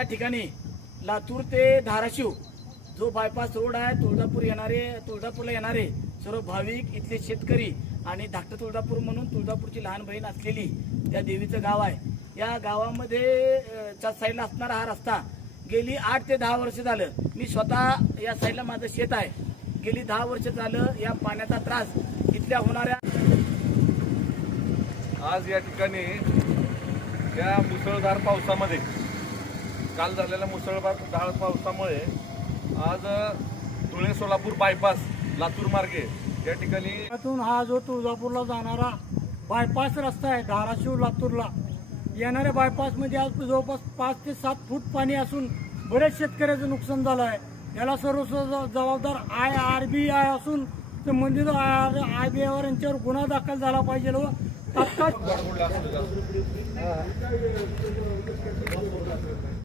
या ठिकाणी लातूर ते धाराशिव जो बायपास रोड आहे, तुळजापूरला येणारे सर्व भाविक, इथले शेतकरी आणि धाकटे तुळजापूर म्हणून तुळजापूरची लहान बहीण असलेली त्या देवीचं गाव आहे. या गावामध्ये च्या साईडला असणारा हा रस्ता गेली 8 ते 10 वर्ष झालं. मी स्वतः या साईडला माझं शेत आहे. गेली 10 वर्ष झालं या पाण्याचा त्रास इथल्या होणाऱ्या. आज या ठिकाणी या मुसळधार पावसामध्ये, काल झालेल्या मुसळधार पावसामुळे आज धुळे सोलापूर बायपास लातूर मार्गे या ठिकाणी हा जो तुळजापूरला जाणारा बायपास रस्ता आहे, धाराशिव लातूरला येणाऱ्या बायपास मध्ये आज जवळपास 5 ते 7 फूट पाणी असून बरेच शेतकऱ्याचं नुकसान झालं आहे. याला सर्व जबाबदार IRB असून संबंधित IRB वर यांच्यावर गुन्हा दाखल झाला पाहिजे व तात्काळ